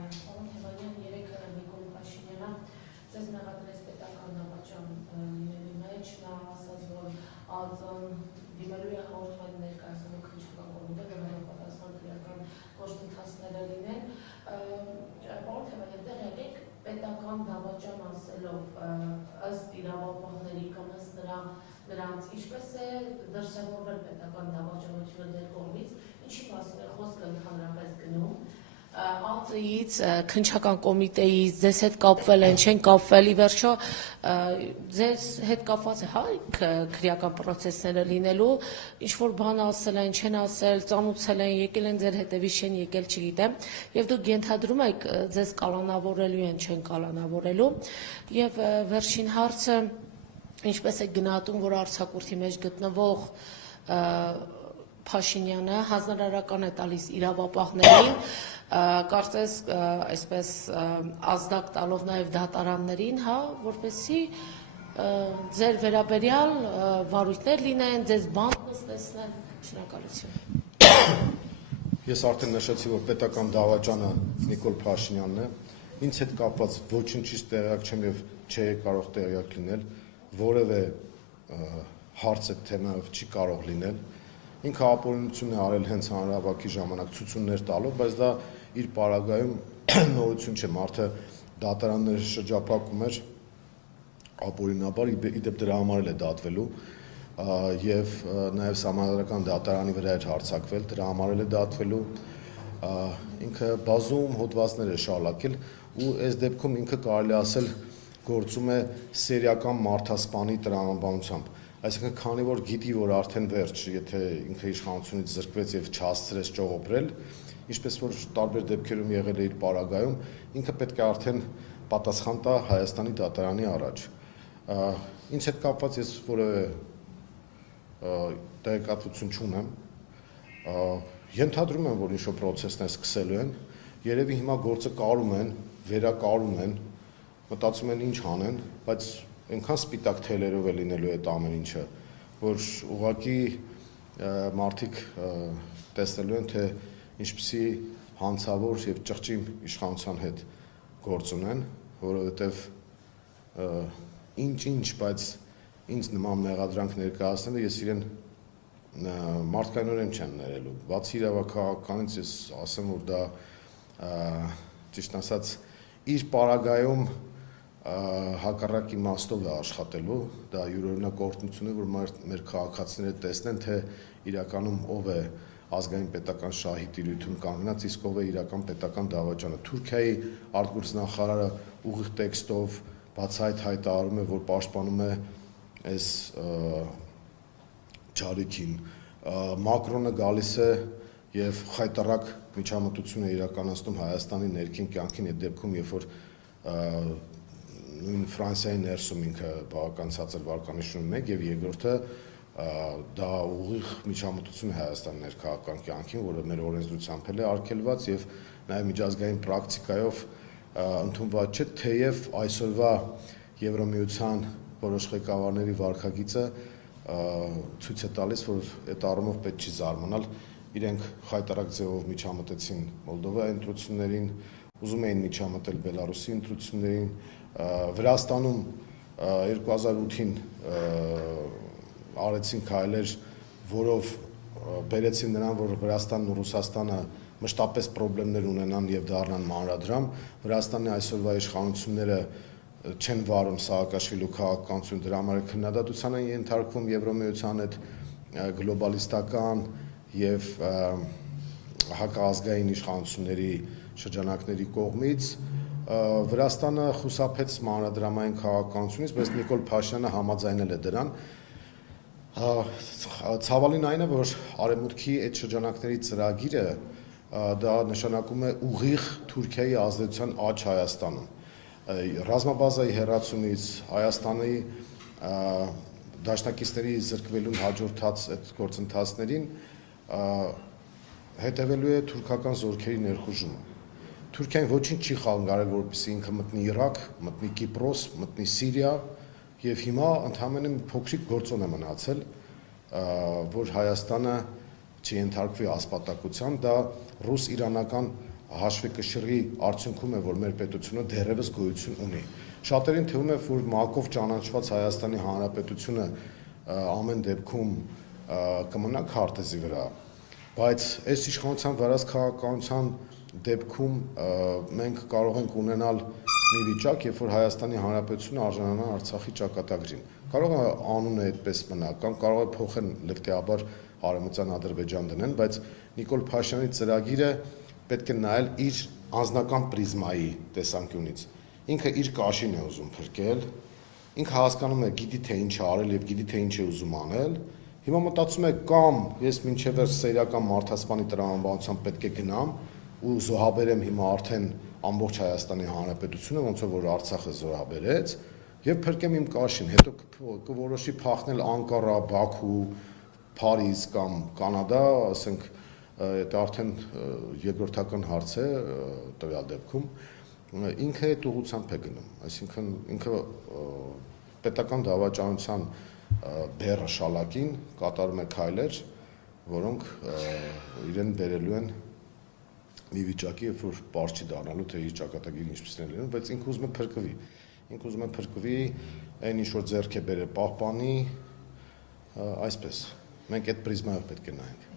Թևանյան 3 Նիկոլ Փաշինյանը ձեզ մեղադրեց պետական դավաճան լինելու մեջ, նա ասաց, որ դիմելու է հաղորդման ներկայացնելու քննչական կոմիտե, որ համապատասխան քրեական գործընթացները լինեն։ Պարոն Թևանյան, տեղյակ եք պետական դավաճան ասելով ըստ իրավապահների կամ ըստ նրանց ինչպես է դրսևորվել պետական դավաճանությունը դեր կողմից, ինչի մասին է խոսքը ընդհանրապես գնում։ ԱԾԻ-ից, քննչական կոմիտեից, ձեզ հետ կապվել են, չեն կապվել, ի վերջո ձեզ հետ կապված է քրեական պրոցեսները լինելու, ինչ-որ բան ասել են, չեն ասել, ծանուցել են, եկել են ձեր հետևից, չեն եկել, չգիտեմ, և դուք ենթադրում եք ձեզ կալանավորելու են, չեն կալանավորելու, և վերջին հարցը, ինչպես եք գնահատում, որ արձակուրդի մեջ գտնվող Փաշինյանը հանձնարարական է տալիս իրավապահներին, կարծես այսպես ազդակ տալով նաև դատարաններին, որպեսզի ձեր վերաբերյալ վարույթներ լինեն, ձեզ բանտ նստեցնեն, շնորհակալություն։ Ես արդեն նշեցի, որ պետական դավաճանը Նիկոլ Փաշինյանն է, ինձ հետ կապված ոչինչից տեղյակ չեմ և չէի կարող տեղյակ լինել, որևէ հարց այդ թեմայով չի կարող լինել։ Ինքը ապօրինություն է արել հենց հանրահավաքի ժամանակ ցույցումներ տալով, բայց դա իր պարագայում նորություն չէ, մարդը դատարանները շրջափակում էր ապօրինաբար, իդեպ դրա համար էլ է դատվելու և նաև սահմանադրական դատարանի վրա էր հարձակվել, դրա համար էլ է դատվելու, ինքը բազում հոդվածներ է շարունակել ու այս դեպքում ինքը կարելի ասել գործում է սերիական մարդասպանի տրամաբանությամբ, այսինքն քանի որ գիտի, որ արդեն վերջ, եթե ինքը իշխանությունից զրկվեց և չհասցրեց ճողոպրել, ինչպես որ տարբեր դեպքերում եղել է իր պարագայում, ինքը պետք է արդեն պատասխան տա Հայաստանի դատարանի առաջ։ Ինձ հետ կապված ես որևէ տեղեկատվություն չունեմ, ենթադրում եմ, որ ինչ-որ պրոցեսներ սկսելու են, երևի հիմա գործը կարում են, վերակարում են, մտածում են ինչ անեն, բայց այնքան սպիտակ թելերով է լինելու այդ ամեն ինչը, որ ուղղակի մարդիկ տեսնելու են, թե ինչպիսի հանցավոր և ճղճիմ իշխանության հետ գործ ունեն, որովհետև ինչ-ինչ, բայց ինձ նման մեղադրանք ներկայացնելը ես իրեն մարդկայնորեն չեմ ներելու, բացի իրավաքաղաքականից ես ասեմ, որ դա ճիշտ ասած իր պարագայում հակառակ իմաստով է աշխատելու, դա յուրօրինակ օրհնություն է, որ մեր քաղաքացիները տեսնեն, թե իրականում ով է ազգային պետական շահի տիրույթում կանգնած, իսկ ով է իրական պետական դավաճանը։ Թուրքիայի արտգործնախարարը ուղիղ տեքստով բացահայտ հայտարարում է, որ պաշտպանում է այս չարիքին։ Մակրոնը գալիս է և խայտառակ միջամտություն է իրականացնում Հայաստանի ներքին կյանքին, այդ դեպքում, երբ որ նույն Ֆրանսիայի ներսում ինքը բավական ցածր վարկանիշում 1 և երկրորդը դա ուղիղ միջամտություն է Հայաստանի ներքաղաքական կյանքին, որը մեր օրենսդրությամբ էլ է արգելված և նաև միջազգային պրակտիկայով ընդունված չէ, թեև այսօրվա Եվրամիության որոշ ղեկավարների վարքագիծը ցույց է տալիս, որ այդ առումով պետք չի զարմանալ, իրենք խայտառակ ձևով միջամտեցին Մոլդովայի ընտրություններին, ուզում էին միջամտել Բելարուսի ընտրություններին, Վրաստանում 2008-ին արեցին քայլեր, որով բերեցին նրան, որ Վրաստանն ու Ռուսաստանը մշտապես պրոբլեմներ ունենան և դառնան մանրադրամ, Վրաստանի այսօրվա իշխանությունները չեն վարում Սաակաշվիլու քաղաքականություն, դրա համար քննադատության են ենթարկվում Եվրամիության այդ գլոբալիստական և հակազգային իշխանությունների շրջանակների կողմից, Վրաստանը խուսափեց մանրադրամային քաղաքականությունից, բայց Նիկոլ Փաշինյանը համաձայնել է դրան։ Ցավալին այն է, որ Արևմուտքի այդ շրջանակների ծրագիրը դա նշանակում է ուղիղ Թուրքիայի ազդեցության աճ Հայաստանում։ Ռազմաբազայի հեռացումից Հայաստանի դաշնակիցների զրկվելուն հաջորդած այդ գործընթացներին հետևելու է թուրքական զորքերի ներխուժումը։ Թուրքիան ոչինչ չի խանգարել, որպեսզի ինքը մտնի Իրաք, մտնի Կիպրոս, մտնի Սիրիա, և հիմա ընդամենը մի փոքրիկ գործոն է մնացել, որ Հայաստանը չենթարկվի ասպատակության, դա ռուս-իրանական հաշվի կշռի արդյունքում է, որ մեր պետությունը դեռևս գոյություն ունի։ Շատերին թվում է, որ մակով ճանաչված Հայաստանի Հանրապետությունը ամեն դեպքում կմնա քարտեզի վրա, բայց այս իշխանության վարած քաղաքականության դեպքում մենք կարող ենք ունենալ մի վիճակ, երբ որ Հայաստանի Հանրապետությունը արժանանա Արցախի ճակատագրին։ Կարող է անունը այդպես մնա, կամ կարող է փոխեն լրտեաբար Արևմտյան Ադրբեջան դնեն, բայց Նիկոլ Փաշինյանի ծրագիրը պետք է նայել իր անձնական պրիզմայի տեսանկյունից։ Ինքը իր կաշին է ուզում փրկել, ինքը հասկանում է, գիտի թե ինչ է արել եւ գիտի թե ինչ է ուզում անել։ Հիմա մտածում է կամ ես մինչև վերջ սեյրական մարդասպանի տրամաբանությամբ պետք է գնամ ու զոհաբերեմ հիմա արդեն ամբողջ Հայաստանի Հանրապետությունը, ոնց որ Արցախը զոհաբերեց, եւ փրկեմ իմ կաշին, հետո կորոշի փախնել Անկարա, Բաքու, Փարիզ կամ Կանադա, ասենք, դա արդեն երկրորդական հարց է տվյալ դեպքում, ինքը այդ ուղղությամբ է գնում, այսինքն ինքը պետական դավաճանության բեռը շալակին կատարում է քայլեր, որոնք իրեն բերելու են մի վիճակի, երբ որ պարզ չի դառնալու, թե իր ճակատագիրը ինչպիսին է լինում, բայց ինքը ուզում է փրկվի, այն ինչ որ ձեռք է բերել պահպանի, այսպես, մենք այդ պրիզմայով պետք է նայենք։